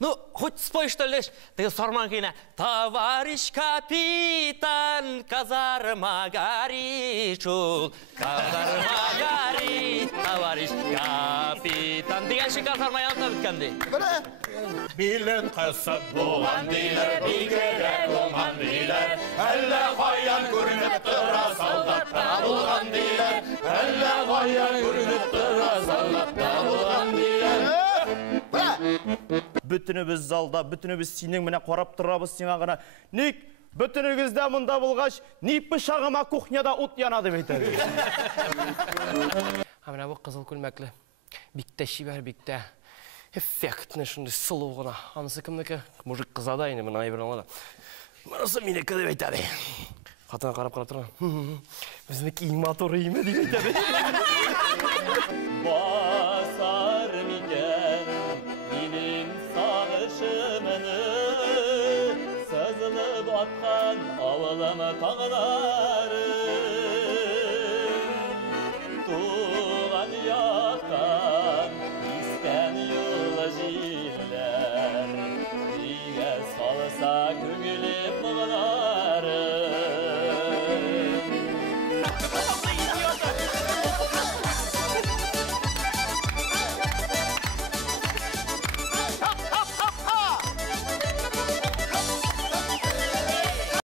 Ну, хоть спой, что ли, ты сорманкина. Товарищ капитан, казарма горит, казарма горит, товарищ капитан. Деген ши казарма янына біткенде. Билен қысып болған дейлер, бигерек болған дейлер. Әлі қаян көрініп тұра солдатта болған дейлер. Әлі қаян көрініп тұра солдатта болған дейлер. Бүтініміз залда, бүтініміз сенің міне қорап тұрабыз сен ағына. Ник, бүтінігізде мұнда болғаш, нипі шағыма кухняда от янады бейтер. Амына бұл қызыл күлмәклі. Бикті шибәр, бикті. Эффектный шундай сұлу ғана. Анысы кімдікі? Мужик қызада енді мұны айбірін алады. Мұнысы менікі деп айтады. Қатына қарап тұрған. Біздікі моторы еме деп айтады. Басар мекен менің сағышымыны, сызылып атқан ауылым тағылары.